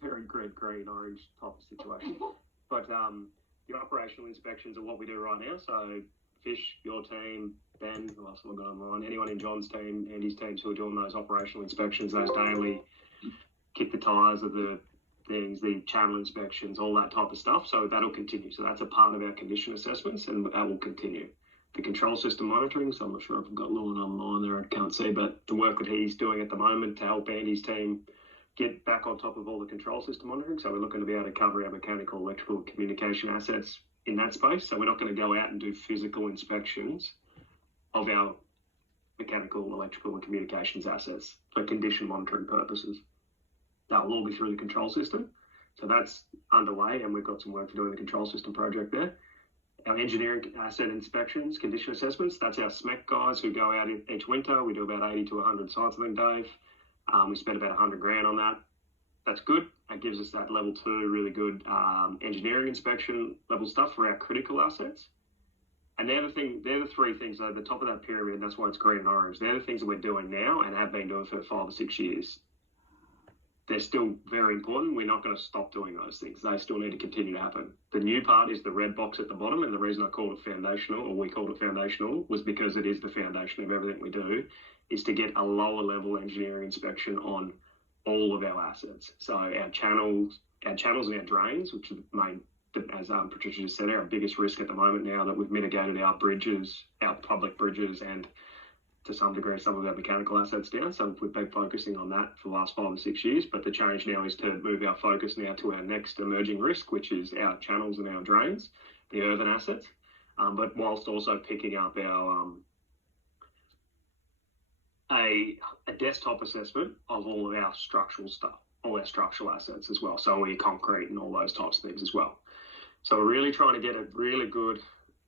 very green, orange type of situation. But the operational inspections are what we do right now. So Fish, your team, Ben, who else have I got online? Anyone in John's team, Andy's teams who are doing those operational inspections, those daily kick the tyres of the things, the channel inspections, all that type of stuff. So that'll continue. So that's a part of our condition assessments, and that will continue. The control system monitoring, so I'm not sure if I've got Llewellyn online there, I can't see, but the work that he's doing at the moment to help Andy's team get back on top of all the control system monitoring. So we're looking to be able to cover our mechanical, electrical, communication assets in that space. So we're not going to go out and do physical inspections of our mechanical, electrical, and communications assets for condition monitoring purposes. That will all be through the control system. So that's underway, and we've got some work to do in the control system project there. Our engineering asset inspections, condition assessments, that's our SMEC guys who go out each winter. We do about 80 to 100 sites, I think, Dave. We spent about 100 grand on that. That's good. That gives us that level 2, really good engineering inspection level stuff for our critical assets. And they're the three things at the top of that pyramid. That's why it's green and orange. They're the things that we're doing now and have been doing for 5 or 6 years. They're still very important. We're not going to stop doing those things. They still need to continue to happen. The new part is the red box at the bottom, and the reason I called it foundational, or we called it foundational, was because it is the foundation of everything we do, is to get a lower level engineering inspection on all of our assets. So our channels and our drains, which are the main, as Patricia just said, our biggest risk at the moment now that we've mitigated our bridges, our public bridges, and to some degree some of our mechanical assets down. So we've been focusing on that for the last 5 or 6 years, but the change now is to move our focus now to our next emerging risk, which is our channels and our drains, the earthen assets, but whilst also picking up our a desktop assessment of all of our structural stuff, all our structural assets as well, so all your concrete and all those types of things as well. So we're really trying to get a really good,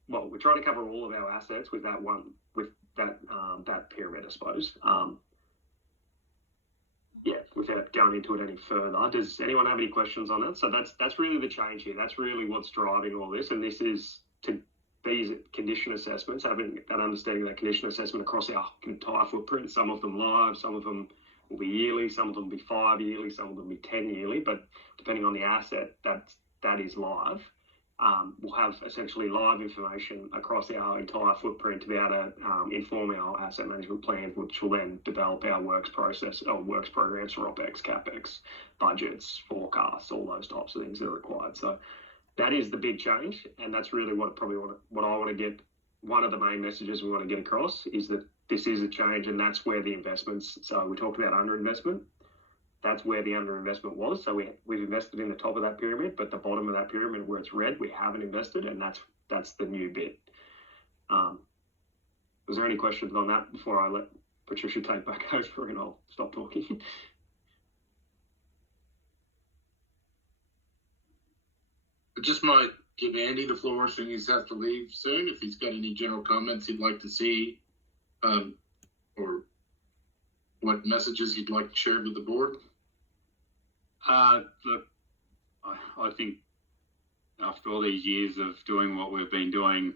well, we're trying to cover all of our assets with that one, with that pyramid, I suppose. Without going into it any further, does anyone have any questions on that? So that's really the change here. That's really what's driving all this, and this is to these condition assessments, having that understanding of that condition assessment across our entire footprint. Some of them live, some of them will be yearly, some of them will be 5 yearly, some of them will be 10 yearly, but depending on the asset that is live. We'll have essentially live information across our entire footprint to be able to inform our asset management plan, which will then develop our works programs for OPEX, CAPEX, budgets, forecasts, all those types of things that are required. So that is the big change, and that's really what I want to get. One of the main messages we want to get across is that this is a change, and that's where the investments. So we talked about underinvestment. That's where the underinvestment was. So we've invested in the top of that pyramid, but the bottom of that pyramid where it's red, we haven't invested, and that's the new bit. Was there any questions on that before I let Patricia take back over and I'll stop talking? I just might give Andy the floor so he's have to leave soon. If he's got any general comments he'd like to see, or what messages he'd like to share with the board. Look, I think after all these years of doing what we've been doing,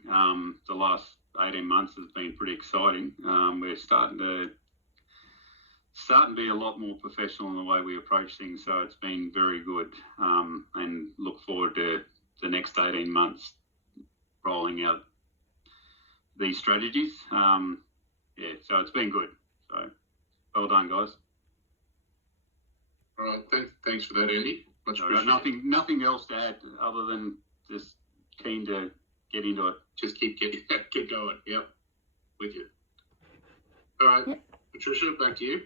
the last 18 months has been pretty exciting. We're starting to be a lot more professional in the way we approach things, so it's been very good, and look forward to the next 18 months rolling out these strategies. So it's been good. So well done, guys. All right, thanks for that, Andy. Much appreciated. Nothing else to add other than just keen to get into it. Just keep going. Yep, with you. All right, yep. Patricia, back to you.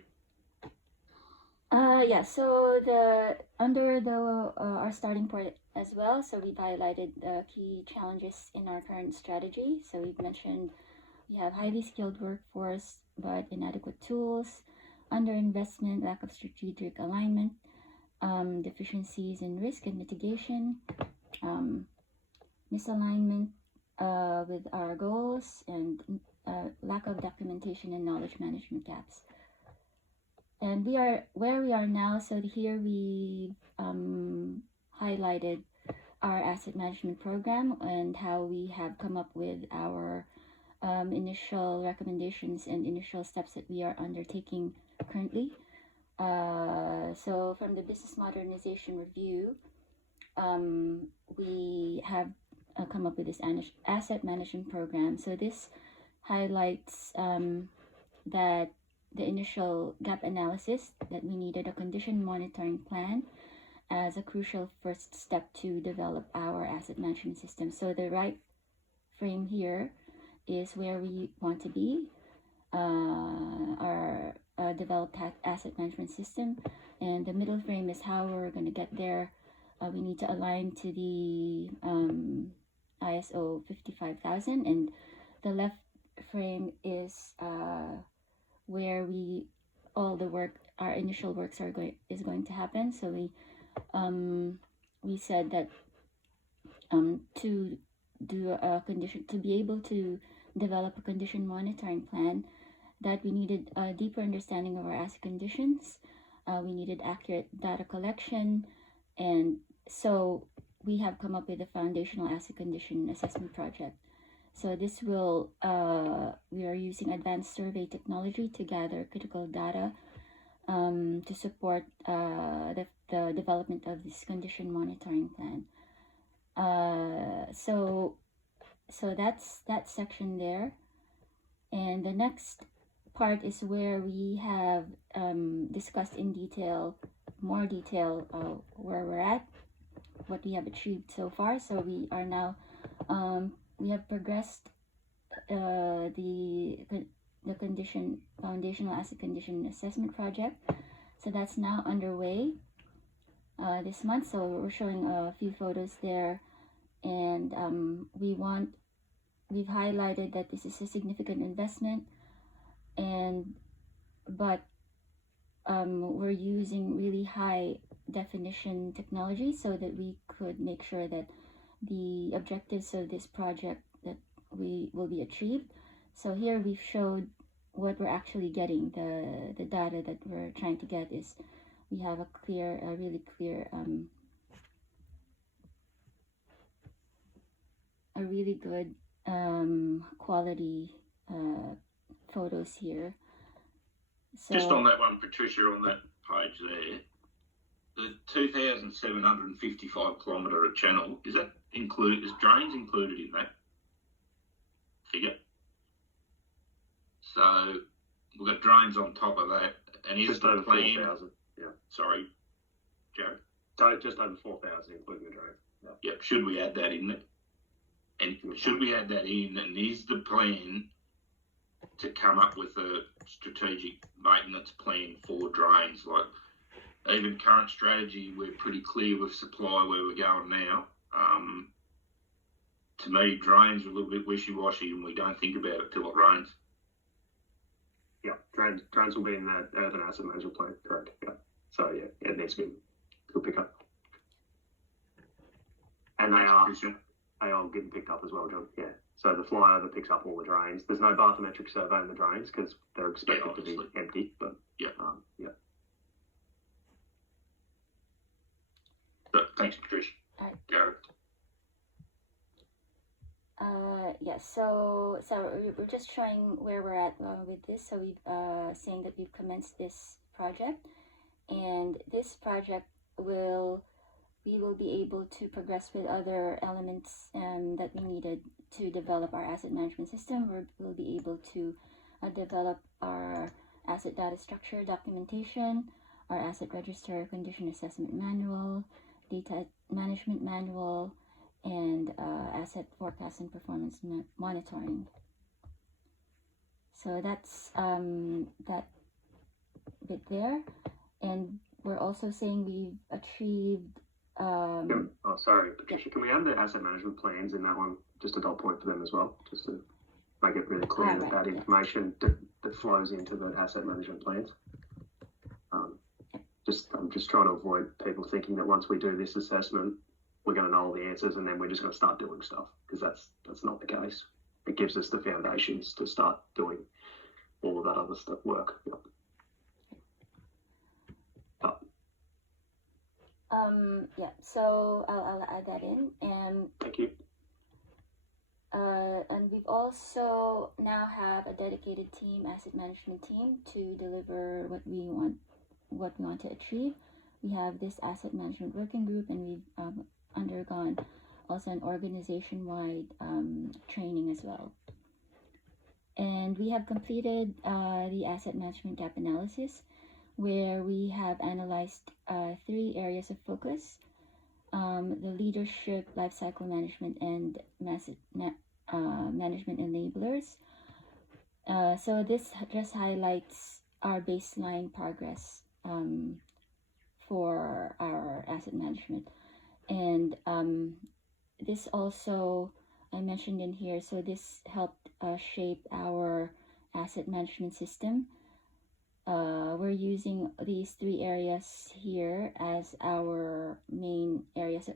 So under our starting point as well. So we've highlighted the key challenges in our current strategy. So we've mentioned we have highly skilled workforce, but inadequate tools, underinvestment, lack of strategic alignment, deficiencies in risk and mitigation, misalignment with our goals, and lack of documentation and knowledge management gaps. And we are where we are now. So here we highlighted our asset management program and how we have come up with our initial recommendations and initial steps that we are undertaking currently. So from the business modernization review, we have come up with this asset management program. So this highlights that the initial gap analysis, that we needed a condition monitoring plan as a crucial first step to develop our asset management system. So the right frame here is where we want to be, our developed asset management system, and the middle frame is how we're going to get there. We need to align to the ISO 55000, and the left frame is where all the work, our initial works is going to happen. So we said that to do a condition, to be able to develop a condition monitoring plan, that we needed a deeper understanding of our asset conditions. We needed accurate data collection, and so we have come up with a foundational asset condition assessment project. So this will, we are using advanced survey technology to gather critical data to support the development of this condition monitoring plan. So that's that section there. And the next part is where we have discussed in more detail, where we're at, what we have achieved so far. So we are now, we have progressed the foundational asset condition assessment project. So that's now underway this month. So we're showing a few photos there, and we've highlighted that this is a significant investment, but we're using really high definition technology so that we could make sure that the objectives of this project that we will be achieved. So here we've showed what we're actually getting. The data that we're trying to get is, we have a really clear, a really good quality photos here. So, just on that one, Patricia, on that page there, the 2,755 kilometre of channel, is drains included in that figure? So we've got drains on top of that, and is just the over plan? 4,000. Yeah. Sorry, Jared. So just over 4,000, including the drain. Yeah. Yep. Should we add that in there? And should we add that in? And is the plan to come up with a strategic maintenance plan for drains? Like, even current strategy, we're pretty clear with supply where we're going now. To me, drains are a little bit wishy-washy, and we don't think about it till it rains. Yeah, drains will be in that urban asset management plan, correct? Yeah. So yeah, it needs to be good pickup. And they are getting picked up as well, John. Yeah. So the flyover picks up all the drains. There's no bathymetric survey in the drains because they're expected to be empty. But yeah. Yeah. But thanks, Patricia. All right. Jared. Yes, so we're just showing where we're at with this. So we've saying that we've commenced this project, and this project we will be able to progress with other elements that we needed to develop our asset management system. We'll be able to develop our asset data structure documentation, our asset register condition assessment manual, data management manual, and asset forecast and performance monitoring. So that's that bit there. And we're also saying we've achieved sorry, Patricia, can we add the asset management plans in that one? Just a dot point for them as well, just to make it really clear that information that flows into the asset management plans. I'm just trying to avoid people thinking that once we do this assessment, we're going to know all the answers and then we're just going to start doing stuff, because that's not the case. It gives us the foundations to start doing all of that other stuff work. Yep. Yeah, so I'll add that in, and thank you. And we've also now have a dedicated team, asset management team, to deliver what we want what we want to achieve. We have this asset management working group, and we've undergone also an organization-wide training as well. And we have completed the asset management gap analysis, where we have analyzed 3 areas of focus: the leadership, lifecycle management, and management enablers. So this just highlights our baseline progress for our asset management. And this also, I mentioned in here, so this helped shape our asset management system. We're using these 3 areas here as our main areas,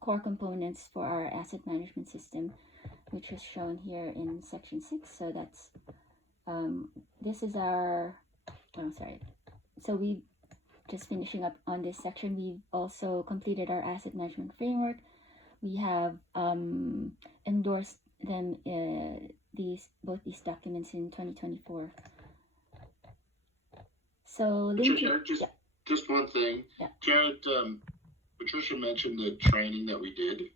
core components for our asset management system, which is shown here in section 6. So that's this is our so we just finishing up on this section. We've also completed our asset management framework. We have endorsed them both these documents in 2024. So Patricia, just one thing. Yeah. Jared, Patricia mentioned the training that we did.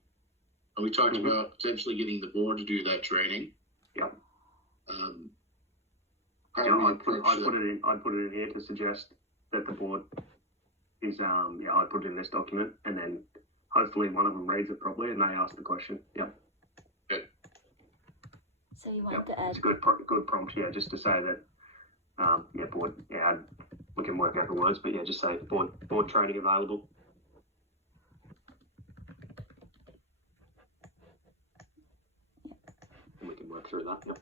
And we talked about potentially getting the board to do that training. Yeah. I'd put it in here to suggest that the board is I put it in this document, and then hopefully one of them reads it properly and they ask the question. Yeah. Good. So you want to add? It's a good prompt. Yeah, just to say that. Board. Yeah, we can work out the words, but yeah, just say board training available. And we can work through that. Yep.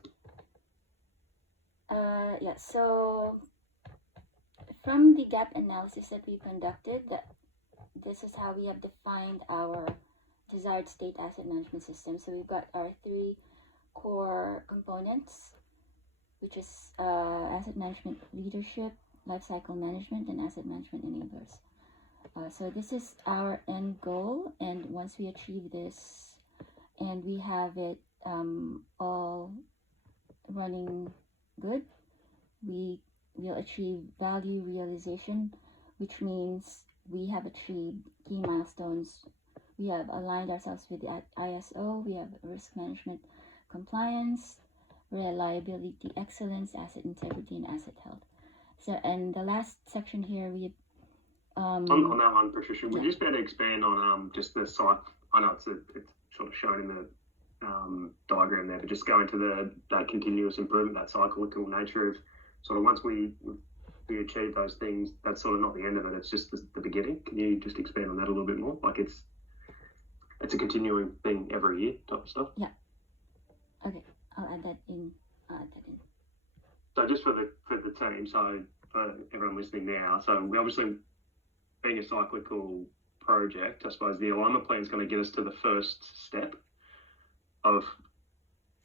So from the gap analysis that we conducted, this is how we have defined our desired state asset management system. So we've got our 3 core components, which is asset management leadership, lifecycle management, and asset management enablers. So this is our end goal, and once we achieve this and we have it all running good, we will achieve value realization, which means we have achieved key milestones. We have aligned ourselves with the ISO, we have risk management compliance, reliability excellence, asset integrity, and asset health. So, and the last section here, we on that one, Patricia, would you just better expand on just the site? I know it's sort of shown in the diagram there, but just go into that continuous improvement, that cyclical nature of sort of once we achieve those things, that's sort of not the end of it. It's just the beginning. Can you just expand on that a little bit more? Like it's a continuing thing every year type of stuff. Yeah. Okay, I'll add that in. So just for the team, so for everyone listening now, so we obviously, being a cyclical project, I suppose the alignment plan is going to get us to the first step of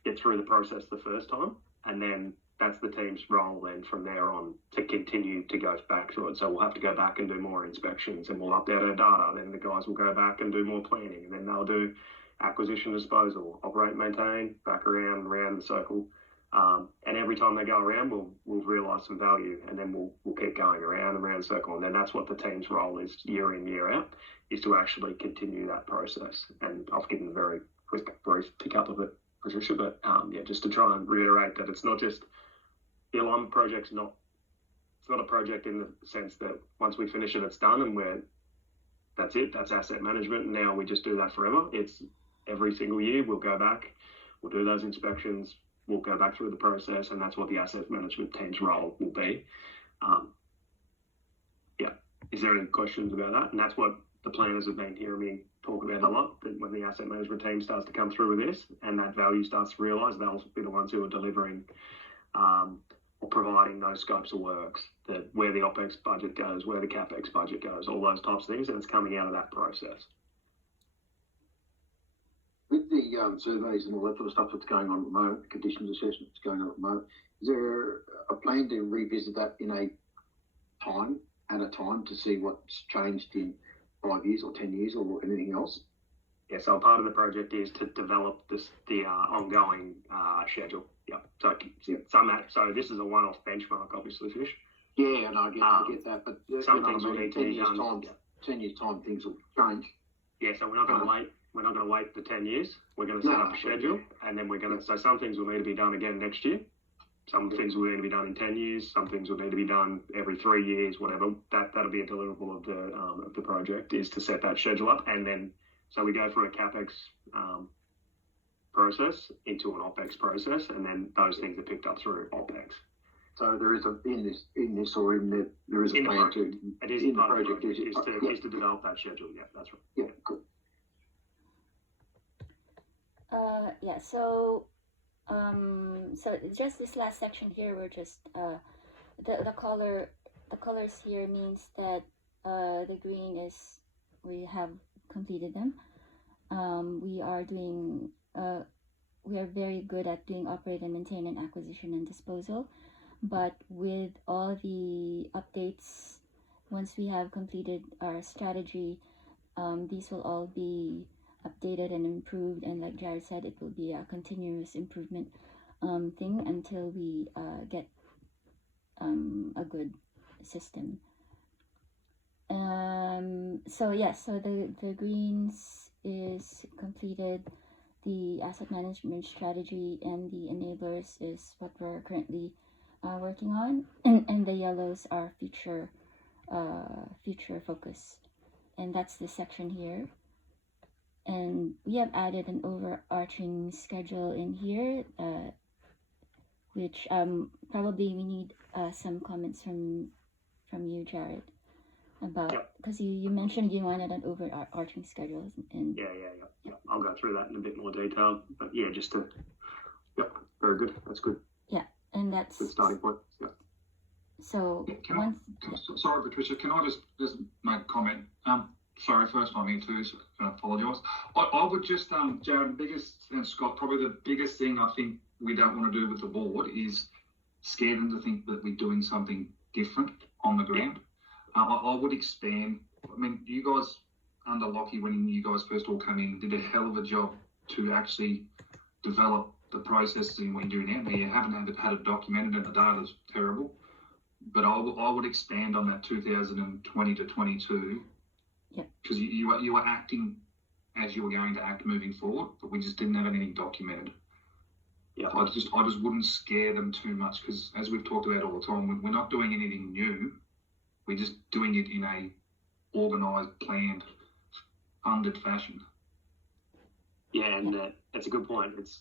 get through the process the first time, and then that's the team's role then from there on to continue to go back through it. So we'll have to go back and do more inspections, and we'll update our data. Then the guys will go back and do more planning, and then they'll do acquisition, disposal, operate, maintain, back around the circle. And every time they go around, we'll realise some value, and then we'll keep going around and around the circle. And then that's what the team's role is year in, year out, is to actually continue that process. And I've given a very quick, brief pick up of it, Patricia, but just to try and reiterate that it's not just the alignment project's not. It's not a project in the sense that once we finish it, it's done, and that's it. That's asset management, and now we just do that forever. It's every single year we'll go back, we'll do those inspections, we'll go back through the process, and that's what the asset management team's role will be. Is there any questions about that? And that's what the planners have been hearing me talk about a lot, that when the asset management team starts to come through with this and that value starts to realise, they'll be the ones who are delivering or providing those scopes of works, that where the OPEX budget goes, where the CAPEX budget goes, all those types of things, and it's coming out of that process. With the surveys and all that sort of stuff that's going on at the moment, the conditions assessment that's going on at the moment, is there a plan to revisit that at a time to see what's changed in 5 years or 10 years or anything else? Yeah, so part of the project is to develop the ongoing schedule. Yeah, so this is a one-off benchmark, obviously, Fish. Yeah, and I get that, but some things will need to be done. 10 years time, things will change. Yeah, so we're not going to wait. We're not going to wait for 10 years. We're going to set up a schedule, and then we're going to. So some things will need to be done again next year. Some things will need to be done in 10 years. Some things will need to be done every 3 years, whatever. That'll be a deliverable of the project, is to set that schedule up, and then so we go through a capex process into an OPEX process, and then those things are picked up through OPEX. So there is there is a plan to. It is in the project is to develop that schedule. Yeah, that's right. Yeah, cool. Yeah. So just this last section here, we're just the colors here means that the green is we have completed them. We are doing we are very good at doing operate and maintain and acquisition and disposal, but with all the updates, once we have completed our strategy, these will all be updated and improved, and like Jared said, it will be a continuous improvement thing until we get a good system. So the greens is completed. The asset management strategy and the enablers is what we're currently working on, and the yellows are future focus, and that's the section here. And we have added an overarching schedule in here, which probably we need some comments from you, Jared, about, because you mentioned you wanted an overarching schedule. And yeah. I'll go through that in a bit more detail, but yeah, just to very good. That's good. Yeah, and that's good starting point. Yeah. So sorry, Patricia, can I just make a comment? Sorry, first time here too, so I apologise. I would just, Jared, and Scott, probably the biggest thing I think we don't want to do with the board is scare them to think that we're doing something different on the ground. I would expand. I mean, you guys under Lockie, when you guys first all came in, did a hell of a job to actually develop the processes in what you do now. Now, you haven't had it documented and the data's terrible, but I would expand on that 2020 to 22. Yeah. Because you were acting as you were going to act moving forward, but we just didn't have anything documented. Yeah. I just wouldn't scare them too much, because as we've talked about all the time, we're not doing anything new. We're just doing it in a organised, planned, funded fashion. Yeah, and that's a good point. It's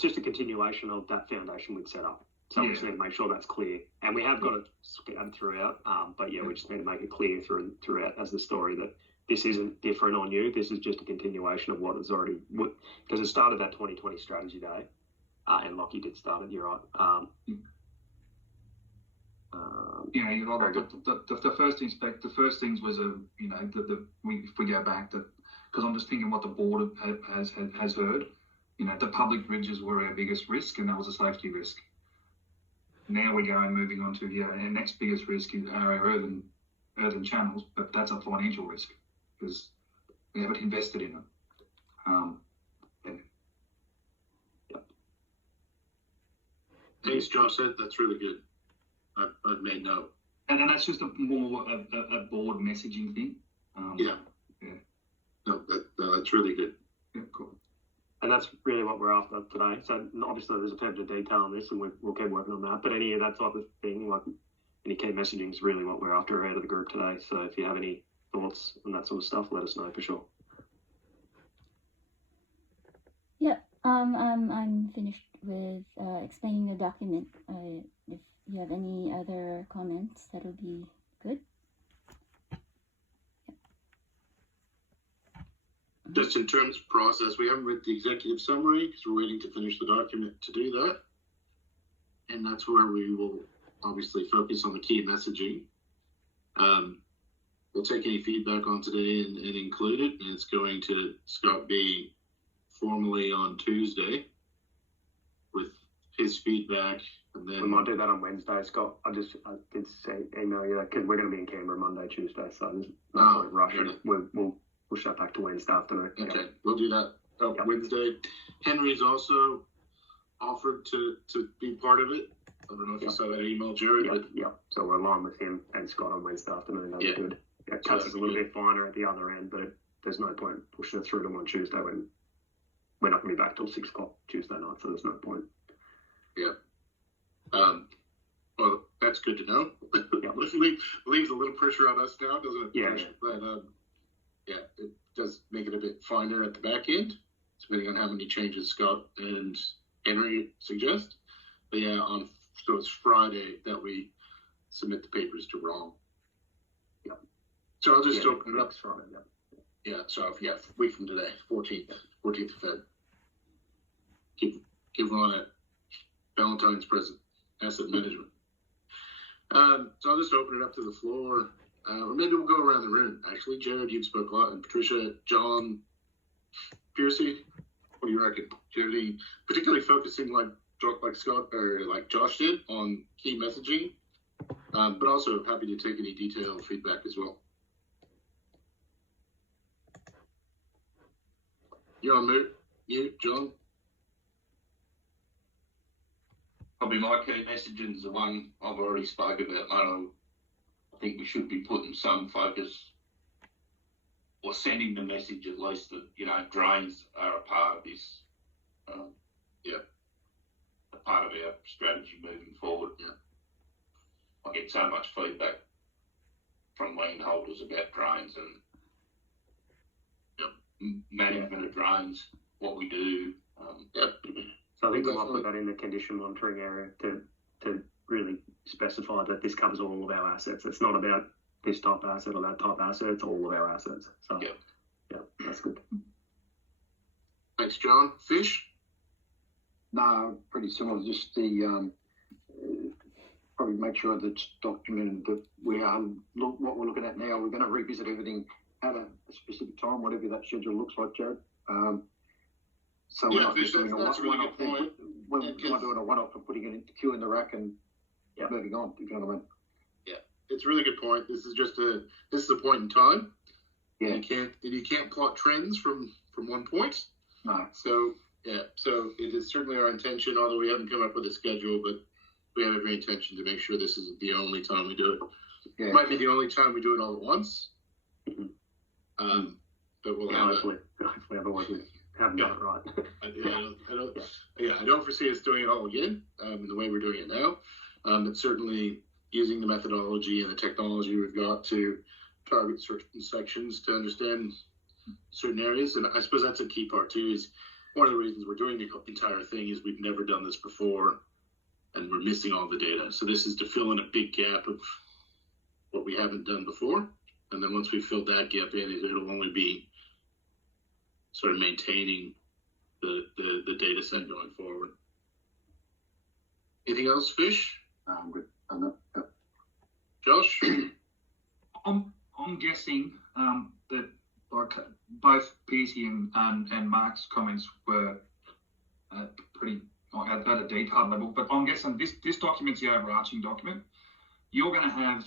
just a continuation of that foundation we'd set up. So we just need to make sure that's clear. And we have got it scattered throughout, but yeah, we just need to make it clear throughout as the story that this isn't different on you. This is just a continuation of what has already, because it started that 2020 strategy day, and Lockie did start it, you're right. The first things was if we go back, that because I'm just thinking what the board has heard, the public bridges were our biggest risk, and that was a safety risk. Now we're moving on to our next biggest risk is our earthen channels, but that's a financial risk because we haven't invested in them. Thanks, Josh. That's really good. I've made note. And then that's just more a board messaging thing. No, that's really good. Yeah, cool. And that's really what we're after today. So obviously there's a fair bit of detail on this, and we'll keep working on that. But any of that type of thing, like any key messaging, is really what we're after out of the group today. So if you have any thoughts on that sort of stuff, let us know for sure. Yeah. I'm finished with explaining the document. If you have any other comments, that'll be good. Just in terms of process, we haven't read the executive summary because we're waiting to finish the document to do that. And that's where we will obviously focus on the key messaging. We'll take any feedback on today and include it. And it's going to Scott B formally on Tuesday with his feedback. And then we might do that on Wednesday, Scott. I did say email you because we're going to be in Canberra Monday, Tuesday, so there's no point rushing. We'll shut back to Wednesday afternoon. Okay, we'll do that Wednesday. Henry's also offered to be part of it. I don't know if you saw that email, Jared. Yeah, But yeah. So we're aligned with him and Scott on Wednesday afternoon. That was Yeah. good. Yeah, So cuts that's is a little good. bit finer at the other end, but there's no point pushing it through to on Tuesday when we're not going to be back till 6 o'clock Tuesday night. So there's no point. Well, that's good to know. Yeah. Leaves a little pressure on us now, doesn't it? Yeah. But it does make it a bit finer at the back end, depending on how many changes Scott and Henry suggest. But yeah, so it's Friday that we submit the papers to Ron. Yeah. So I'll just open it up. Next Friday, yeah. Yeah. So a week from today, 14th of Feb. Give Ron a Valentine's present, asset management. So I'll just open it up to the floor. Or maybe we'll go around the room. Actually, Jared, you've spoke a lot, and Patricia, John, Piercy, what do you reckon? Jared, particularly focusing like Scott or like Josh did on key messaging, but also happy to take any detailed feedback as well. You're on mute, John. Probably my key messaging is the one I've already spoken about, mate. I think we should be putting some focus or sending the message at least that, drains are a part of this. A part of our strategy moving forward. Yeah. I get so much feedback from land holders about drains and management of drains, what we do. So I think we might put that in the condition monitoring area to really specify that this covers all of our assets. It's not about this type of asset or that type of asset. It's all of our assets. So yeah, that's good. Thanks, John. Fish? No, pretty similar. Just the probably make sure that it's documented that we are what we're looking at now. We're going to revisit everything at a specific time, whatever that schedule looks like, Jared. So we're not just doing a that's a really one-off good thing. point. We're not doing a one-off and putting it into queue in the rack and moving on. If you know what I mean? Yeah, it's a really good point. This is a point in time. Yeah. You can't plot trends from one point. No. So it is certainly our intention, although we haven't come up with a schedule, but we have every intention to make sure this isn't the only time we do it. Yeah. It might be the only time we do it all at once. But we'll have hopefully otherwise we haven't done it right. I don't foresee us doing it all again in the way we're doing it now. But certainly using the methodology and the technology we've got to target certain sections to understand certain areas. And I suppose that's a key part too, is one of the reasons we're doing the entire thing is we've never done this before and we're missing all the data. So this is to fill in a big gap of what we haven't done before. And then once we fill that gap in, it'll only be sort of maintaining the data set going forward. Anything else, Fish? I'm good. I'm not, Josh? I'm guessing that like both Piercy and Mark's comments were pretty at a detailed level, but I'm guessing this document's the overarching document. You're going to have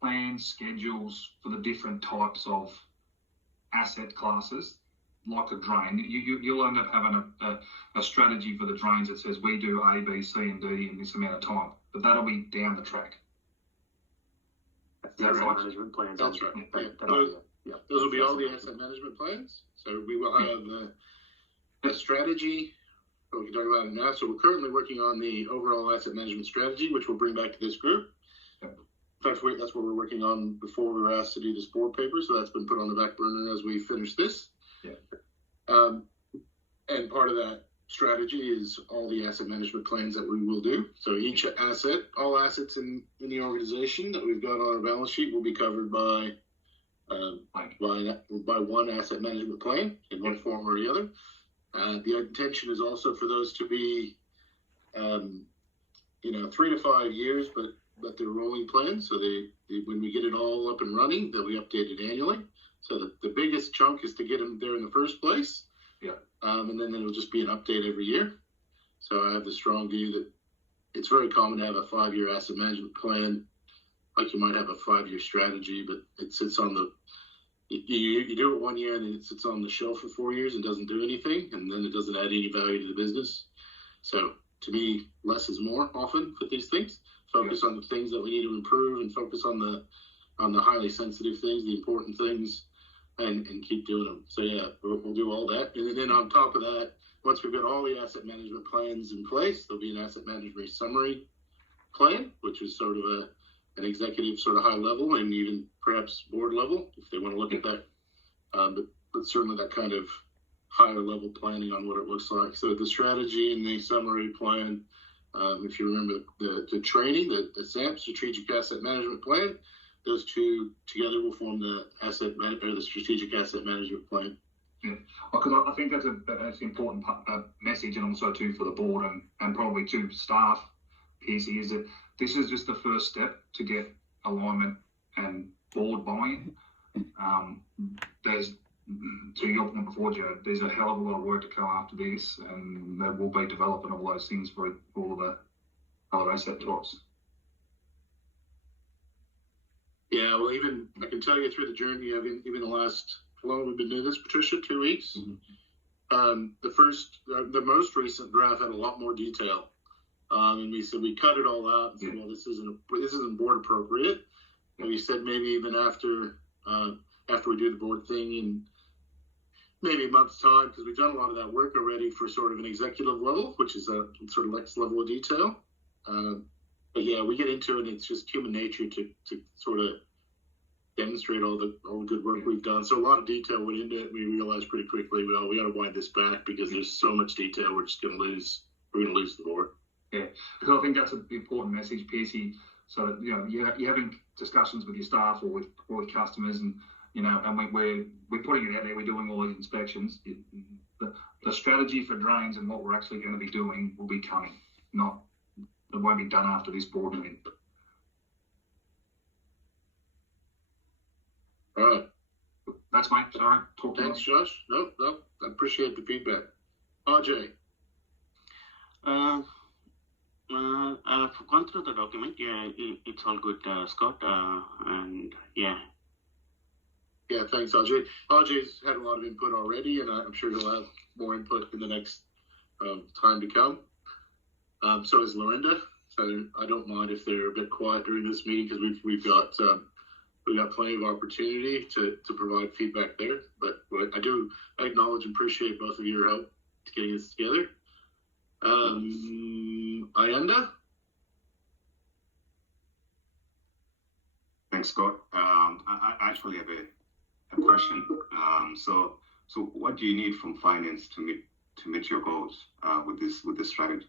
plans, schedules for the different types of asset classes, like a drain. You'll end up having a strategy for the drains that says we do A, B, C, and D in this amount of time, but that'll be down the track. That's asset management plans. That's right. Yeah. Those will be all the asset management plans. So we will have a strategy. We can talk about it now. So we're currently working on the overall asset management strategy, which we'll bring back to this group. In fact, that's what we're working on before we were asked to do this board paper. So that's been put on the back burner as we finish this. And part of that strategy is all the asset management plans that we will do. So each asset, all assets in the organization that we've got on our balance sheet will be covered by one asset management plan in one form or the other. The intention is also for those to be, 3 to 5 years, but they're rolling plans. So they when we get it all up and running, they'll be updated annually. So the biggest chunk is to get them there in the first place. And then it'll just be an update every year. So I have the strong view that it's very common to have a 5-year asset management plan. Like you might have a 5-year strategy, but it sits on you do it 1 year and then it sits on the shelf for 4 years and doesn't do anything. And then it doesn't add any value to the business. So to be less is more often with these things. Focus on the things that we need to improve, and focus on the highly sensitive things, the important things, and keep doing them. So yeah, we'll do all that. And then on top of that, once we've got all the asset management plans in place, there'll be an asset management summary plan, which is sort of an executive sort of high level, and even perhaps board level if they want to look at that. But certainly that kind of higher level planning on what it looks like. So the strategy and the summary plan, if you remember the training, the SAMP, Strategic Asset Management Plan, those two together will form the the Strategic Asset Management Plan. Yeah, because I think that's an important message, and also too for the board and probably to staff, PC, is that this is just the first step to get alignment and board buy-in. There's, to your point before, Jared, there's a hell of a lot of work to come after this, and there will be developing all those things for all of the other asset types. Yeah, well, even I can tell you through the journey of even the last, how long we've been doing this, Patricia? 2 weeks. Mm-hmm. The most recent draft had a lot more detail, and we said we cut it all out and said, well, this isn't board appropriate. And we said maybe even after we do the board thing in maybe a month's time, because we've done a lot of that work already for sort of an executive level, which is a sort of next level of detail. But yeah, we get into it, and it's just human nature to sort of demonstrate all the good work we've done. So a lot of detail went into it. We realized pretty quickly, well, we got to wind this back because there's so much detail. We're just going to lose. We're going to lose the board. Yeah, because I think that's an important message, PC. So that, you know, you're having discussions with your staff or with customers, and you know, and we're putting it out there. We're doing all these inspections. The strategy for drains and what we're actually going to be doing will be coming. It won't be done after this board meeting. All right. That's mate. Sorry. Talk to Thanks, Josh. No, I appreciate the feedback. RJ. I've gone through the document. Yeah, it's all good, Scott. And yeah. Yeah, thanks, RJ. RJ's had a lot of input already, and I'm sure he'll have more input in the next time to come. So is Lorinda. So I don't mind if they're a bit quiet during this meeting, because we've got plenty of opportunity to provide feedback there. But I do acknowledge and appreciate both of your help to getting this together. Ayanda? Thanks, Scott. I actually have a question. So what do you need from finance to meet your goals with this strategy?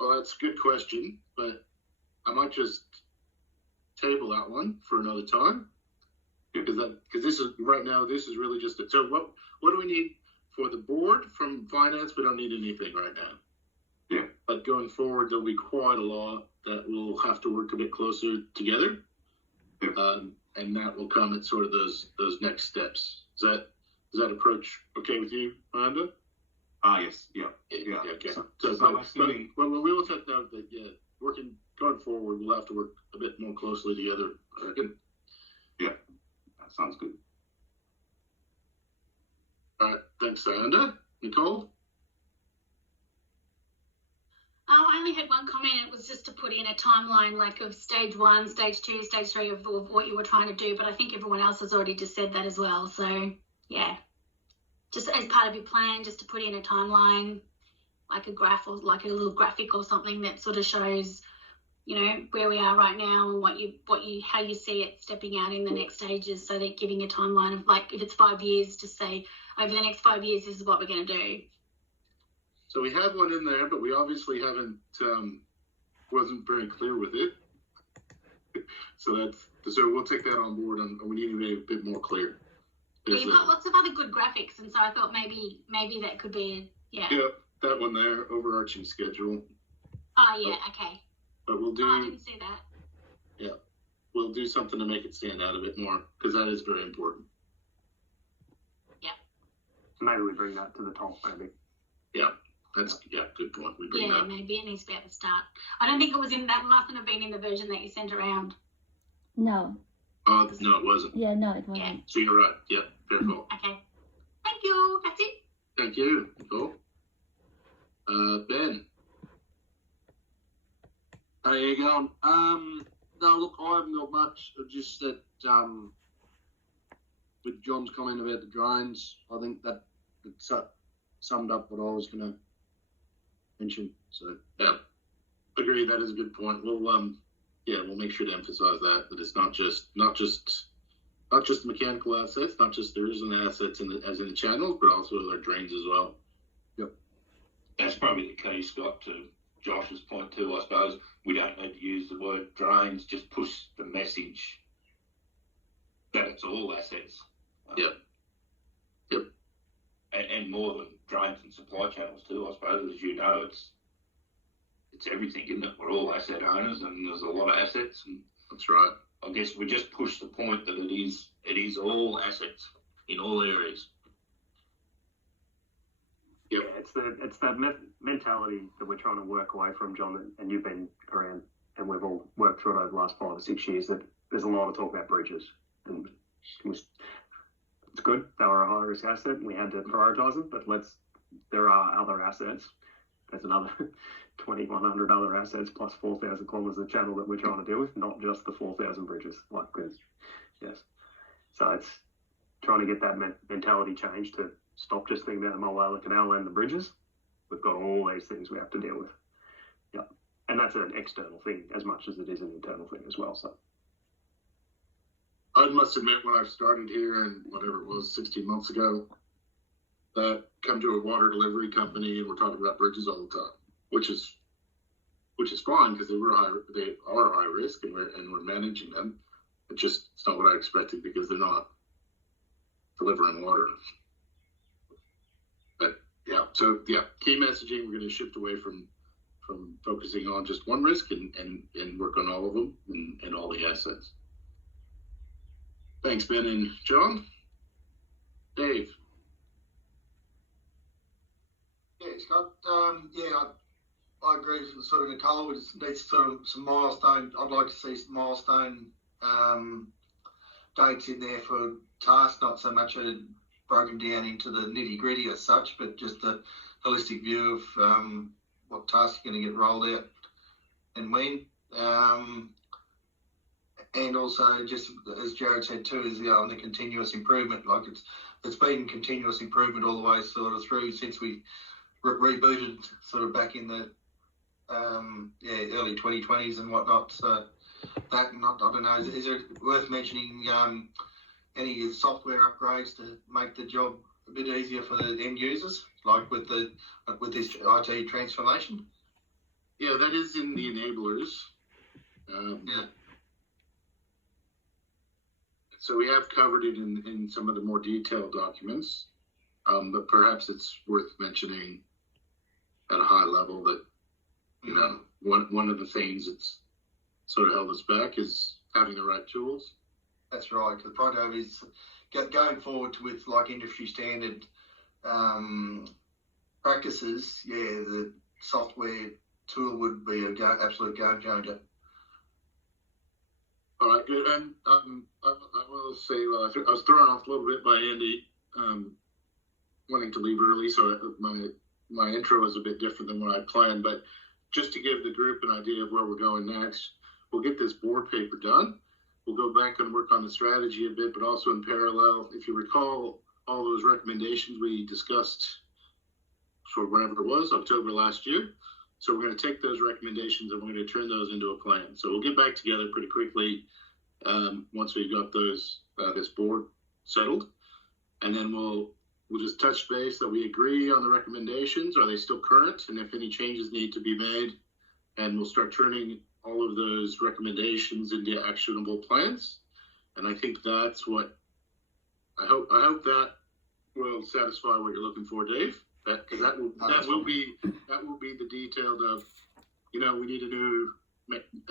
Well, that's a good question, but I might just table that one for another time, because this is right now. This is really just so. What do we need for the board from finance? We don't need anything right now. Yeah. But going forward, there'll be quite a lot that we'll have to work a bit closer together, and that will come at sort of those next steps. Does that approach okay with you, Amanda? Yes, yeah. Okay. So we will take note that going forward, we'll have to work a bit more closely together, I reckon. Yeah, that sounds good. All right, thanks, Amanda. Nicole? I only had one comment. It was just to put in a timeline, like of stage 1, stage 2, stage 3 of what you were trying to do. But I think everyone else has already just said that as well. So, yeah. Just as part of your plan, just to put in a timeline, like a graph or like a little graphic or something that sort of shows, you know, where we are right now and how you see it stepping out in the next stages. So that giving a timeline of, like, if it's 5 years, just say over the next 5 years, this is what we're going to do. So we have one in there, but we obviously wasn't very clear with it. So we'll take that on board, and we need to be a bit more clear. But you've got lots of other good graphics, and so I thought maybe that could be Yeah, that one there, overarching schedule. Oh yeah, okay. But we'll do. Oh, I didn't see that. Yeah, we'll do something to make it stand out a bit more, because that is very important. Yeah. So maybe we bring that to the top, maybe. Yeah, good point. We bring that. Maybe it needs to be at the start. I don't think it was in that. Mustn't have been in the version that you sent around. No. Oh no, it wasn't. Yeah, no, it wasn't. Yeah. So you're right. Yeah, fair call. Okay. Thank you. That's it. Thank you, Nicole. Ben. How you going? No, look, I haven't got much. Just that with John's comment about the drones, I think that summed up what I was going to mention. So yeah, agree. That is a good point. We'll we'll make sure to emphasize that it's not just mechanical assets, not just there isn't assets as in the channels, but also their drains as well. Yep. That's probably the key, Scott, to Josh's point too, I suppose. We don't need to use the word drains, just push the message that it's all assets. Yep. And more than drains and supply channels too, I suppose. As you know, it's everything, isn't it? We're all asset owners and there's a lot of assets. And that's right. I guess we just push the point that it is all assets in all areas. Yeah, it's that mentality that we're trying to work away from, John, and you've been around, and we've all worked through it over the last 5 or 6 years. That there's a lot of talk about bridges, and it's good. They were a high risk asset, and we had to prioritise them. But there are other assets. There's another 2,100 other assets plus 4,000 kilometres of channel that we're trying to deal with, not just the 4,000 bridges. Yes. So it's trying to get that mentality changed to stop just thinking about the Mulwala Canal and the bridges. We've got all these things we have to deal with. Yeah. And that's an external thing as much as it is an internal thing as well. So I must admit, when I started here and whatever it was 16 months ago, that come to a water delivery company and we're talking about bridges all the time, which is fine because they are high risk and we're managing them. It's not what I expected because they're not delivering water. But yeah, so yeah, key messaging, we're going to shift away from focusing on just one risk and work on all of them and all the assets. Thanks, Ben and John. Dave. Yeah, Scott. I agree with sort of Nicole. It needs sort of some milestone. I'd like to see some milestone dates in there for tasks, not so much broken down into the nitty gritty as such, but just a holistic view of what tasks are going to get rolled out and when. And also, just as Jared said too, is on the continuous improvement. Like it's been continuous improvement all the way sort of through since we rebooted sort of back in the early 2020s and whatnot. So that, I don't know, is it worth mentioning any software upgrades to make the job a bit easier for the end users, like with this IT transformation? Yeah, that is in the enablers. So we have covered it in some of the more detailed documents, but perhaps it's worth mentioning at a high level that, you know, one of the things that's sort of held us back is having the right tools. That's right. The point of is going forward with like industry standard practices. Yeah, the software tool would be an absolute game changer. All right, good. And I will say, I was thrown off a little bit by Andy wanting to leave early, so my intro was a bit different than what I planned. But just to give the group an idea of where we're going next, we'll get this board paper done. We'll go back and work on the strategy a bit, but also in parallel, if you recall all those recommendations we discussed for whenever it was, October last year. So we're going to take those recommendations and we're going to turn those into a plan. So we'll get back together pretty quickly once we've got those this board settled, and then we'll just touch base that we agree on the recommendations. Are they still current? And if any changes need to be made, and we'll start turning all of those recommendations into actionable plans. And I think that's what I hope that will satisfy what you're looking for, Dave. That will be the detailed of, you know, we need a new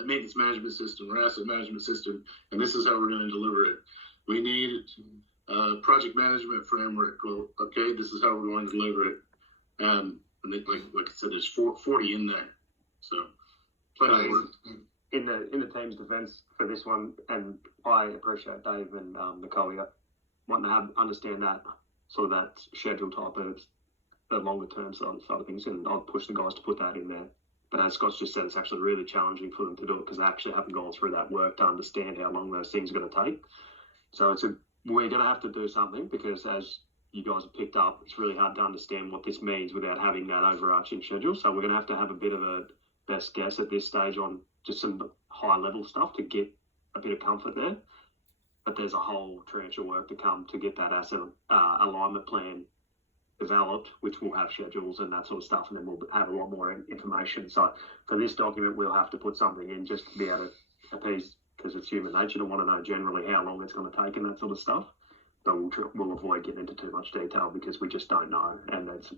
maintenance management system or asset management system, and this is how we're going to deliver it. We need a project management framework. Well, okay, this is how we're going to deliver it. And like I said, there's 40 in there, so plenty of work. In the team's defence for this one, and I appreciate Dave and Nicole wanting to understand that sort of that schedule type of the longer term side of things, and I'll push the guys to put that in there. But as Scott's just said, it's actually really challenging for them to do it because they actually haven't gone through that work to understand how long those things are going to take. So we're going to have to do something because, as you guys have picked up, it's really hard to understand what this means without having that overarching schedule. So we're going to have a bit of a best guess at this stage on just some high level stuff to get a bit of comfort there. But there's a whole tranche of work to come to get that asset alignment plan developed, which will have schedules and that sort of stuff, and then we'll have a lot more information. So for this document, we'll have to put something in just to be able to appease, because it's human nature to want to know generally how long it's going to take and that sort of stuff. But we'll avoid getting into too much detail because we just don't know, and it's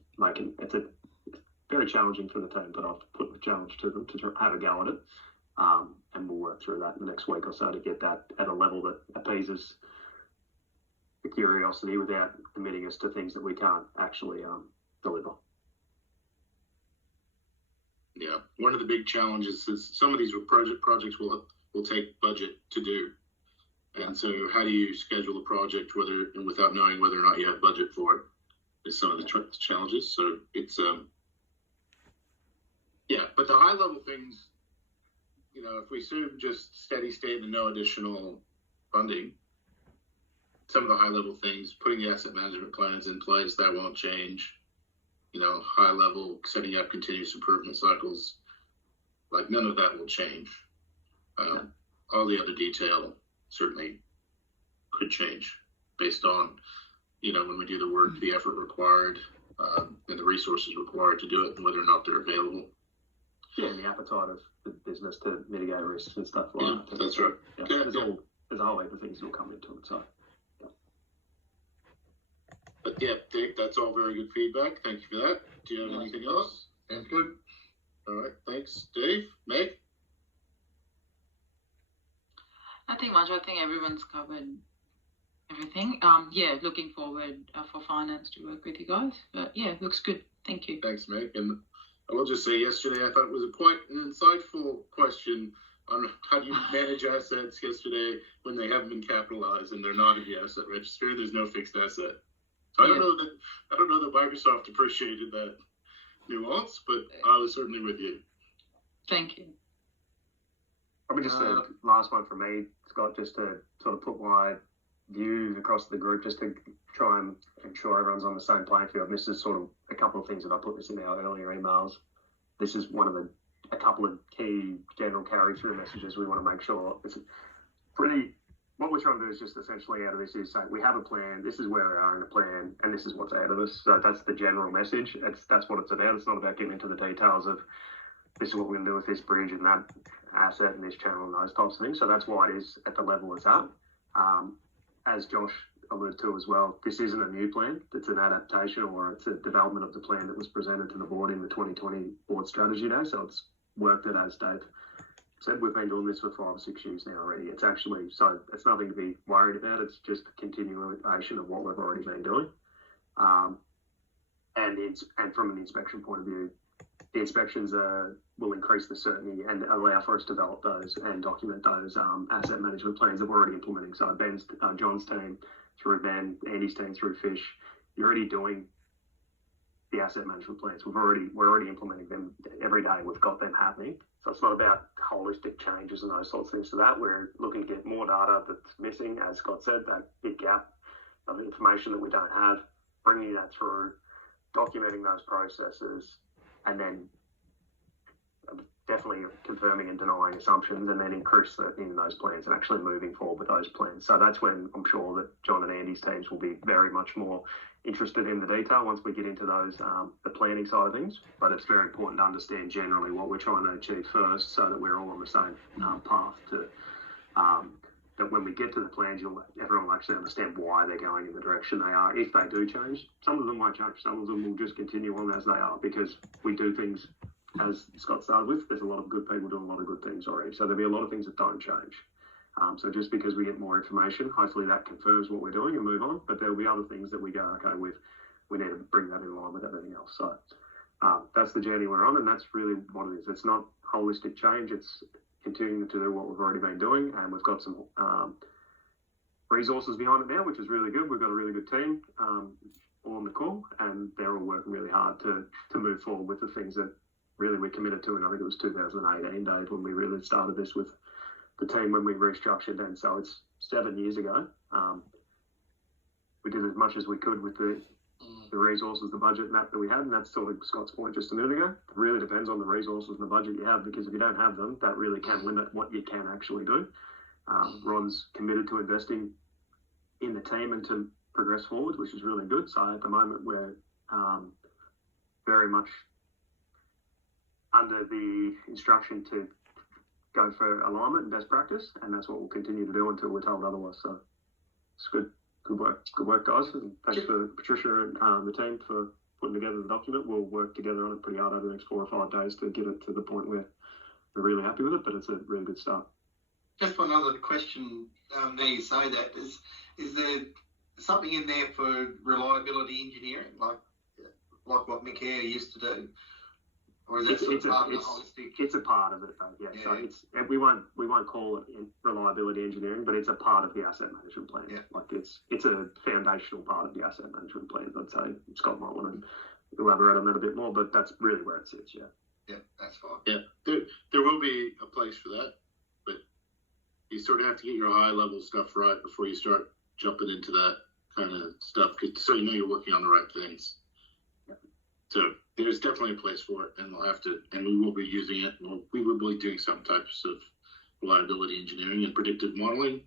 very challenging for the team. But I've put the challenge to them to have a go at it. And we'll work through that in the next week or so to get that at a level that appeases the curiosity without committing us to things that we can't actually deliver. Yeah, one of the big challenges is some of these projects will take budget to do, and so how do you schedule a project without knowing whether or not you have budget for it is some of the challenges. So it's but the high level things. If we assume just steady state and no additional funding, some of the high level things, putting the asset management plans in place, that won't change. High level, setting up continuous improvement cycles, like none of that will change. All the other detail certainly could change based on, when we do the work, the effort required, and the resources required to do it and whether or not they're available. Yeah, and the appetite of the business to mitigate risks and stuff like that. That's right. Yeah, there's a whole heap of things that will come into it. So, But Dave, that's all very good feedback. Thank you for that. Do you have anything else? Sounds good. All right. Thanks, Dave. Meg? Nothing much. I think everyone's covered everything. Looking forward for finance to work with you guys. But looks good. Thank you. Thanks, Meg. And I will just say yesterday I thought it was quite an insightful question on how do you manage assets yesterday when they haven't been capitalized and they're not in the asset register. There's no fixed asset. So I don't know that Microsoft appreciated that nuance, but I was certainly with you. Thank you. Probably just a last one from me, Scott, just to sort of put my views across the group, just to try and ensure everyone's on the same playing field. And this is sort of a couple of things that I put this in our earlier emails. This is one of a couple of key general carry-through messages we want to make sure. It's what we're trying to do is just essentially out of this is say, we have a plan, this is where we are in the plan, and this is what's ahead of us. So that's the general message. That's what it's about. It's not about getting into the details of this is what we're going to do with this bridge and that asset and this channel and those types of things. So that's why it is at the level it's at. As Josh alluded to as well, this isn't a new plan. It's an adaptation or it's a development of the plan that was presented to the board in the 2020 board strategy day. So it's work that, as Dave said, we've been doing this for 5 or 6 years now already. It's actually, so it's nothing to be worried about. It's just a continuation of what we've already been doing. And from an inspection point of view, the inspections will increase the certainty and allow for us to develop those and document those asset management plans that we're already implementing. So John's team through Ben, Andy's team through Fish, you're already doing the asset management plans. We're already implementing them every day. We've got them happening. So it's not about holistic changes and those sorts of things to that. We're looking to get more data that's missing, as Scott said, that big gap of information that we don't have, bringing that through, documenting those processes, and then definitely confirming and denying assumptions, and then increase certainty in those plans and actually moving forward with those plans. So that's when I'm sure that John and Andy's teams will be very much more interested in the detail once we get into those the planning side of things. But it's very important to understand generally what we're trying to achieve first, so that we're all on the same path to that when we get to the plans, everyone will actually understand why they're going in the direction they are. If they do change, some of them won't change. Some of them will just continue on as they are, because we do things, as Scott started with, there's a lot of good people doing a lot of good things already. So there'll be a lot of things that don't change. So just because we get more information, hopefully that confirms what we're doing and move on. But there'll be other things that we go, okay, we need to bring that in line with everything else. So that's the journey we're on, and that's really what it is. It's not holistic change. It's continuing to do what we've already been doing, and we've got some resources behind it now, which is really good. We've got a really good team all on the call, and they're all working really hard to move forward with the things that really we committed to. And I think it was 2018, Dave, when we really started this with the team when we restructured. And so it's 7 years ago. We did as much as we could with the resources, the budget map that we had, and that's sort of Scott's point just a minute ago. It really depends on the resources and the budget you have, because if you don't have them, that really can limit what you can actually do. Ron's committed to investing in the team and to progress forward, which is really good. So at the moment, we're very much under the instruction to go for alignment and best practice, and that's what we'll continue to do until we're told otherwise. So it's good. Good work, guys. And thanks for Patricia and the team for putting together the document. We'll work together on it pretty hard over the next 4 or 5 days to get it to the point where we're really happy with it, but it's a really good start. Just one other question. Now you say that, is there something in there for reliability engineering, like what Mick Hare used to do? Or is that sort of part of the holistic? It's a part of it, though. Yeah. So we won't call it reliability engineering, but it's a part of the asset management plan. Yeah. Like it's a foundational part of the asset management plan. I'd say Scott might want to elaborate on that a bit more, but that's really where it sits. Yeah. Yeah, that's fine. Yeah, there will be a place for that, but you sort of have to get your high level stuff right before you start jumping into that kind of stuff, so you know you're working on the right things. Yeah. So there's definitely a place for it, and we will be using it. We will be doing some types of reliability engineering and predictive modeling.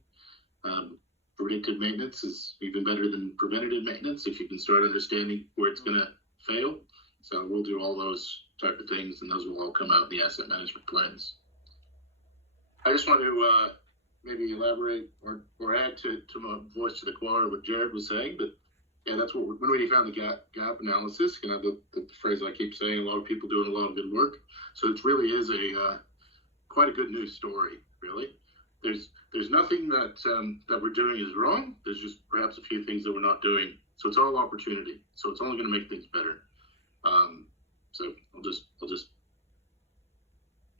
Predictive maintenance is even better than preventative maintenance if you can start understanding where it's going to fail. So we'll do all those type of things, and those will all come out in the asset management plans. I just want to maybe elaborate or add to my voice to the choir what Jared was saying, but yeah, that's what when we found the gap analysis. You know, the phrase I keep saying, a lot of people doing a lot of good work. So it really is quite a good news story. Really, there's nothing that we're doing is wrong. There's just perhaps a few things that we're not doing. So it's all opportunity. So it's only going to make things better. So I'll just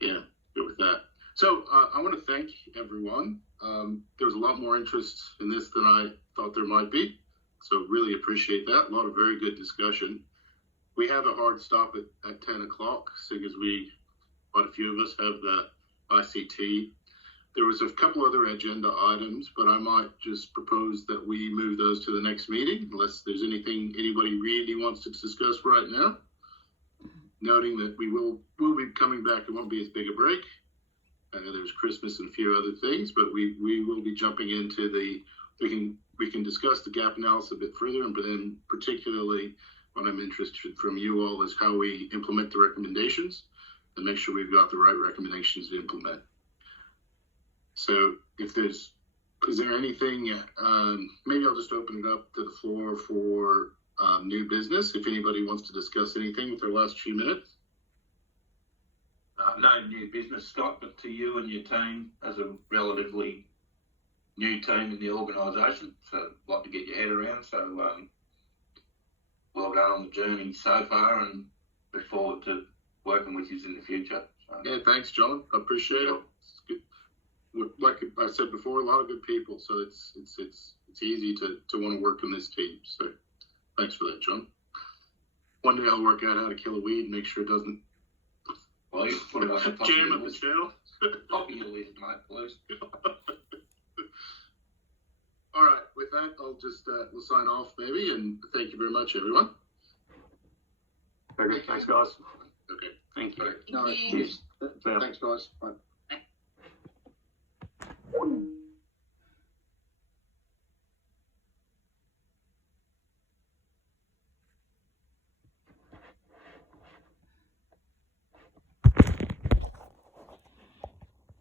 go with that. So I want to thank everyone. There was a lot more interest in this than I thought there might be. So really appreciate that. A lot of very good discussion. We have a hard stop at 10 o'clock, seeing as quite a few of us have the ICT. There was a couple other agenda items, but I might just propose that we move those to the next meeting, unless there's anything anybody really wants to discuss right now. Noting that we'll be coming back. It won't be as big a break. There's Christmas and a few other things, but we will be jumping into we can discuss the gap analysis a bit further, but then particularly what I'm interested from you all is how we implement the recommendations and make sure we've got the right recommendations to implement. So is there anything, maybe I'll just open it up to the floor for new business, if anybody wants to discuss anything with their last few minutes. No new business, Scott, but to you and your team as a relatively new team in the organisation, so I'd like to get your head around. So well done on the journey so far, and look forward to working with you in the future. So. Yeah, thanks, John. I appreciate it. It's good. Like I said before, a lot of good people, so it's easy to want to work in this team. So thanks for that, John. One day I'll work out how to kill a weed and make sure it doesn't. Well, you put it on the top jam up the channel. Top of your list, mate, please. All right, with that, I'll just we'll sign off maybe, and thank you very much, everyone. Very good. Thanks, guys. Okay. Thank you. No, thanks, guys. Bye.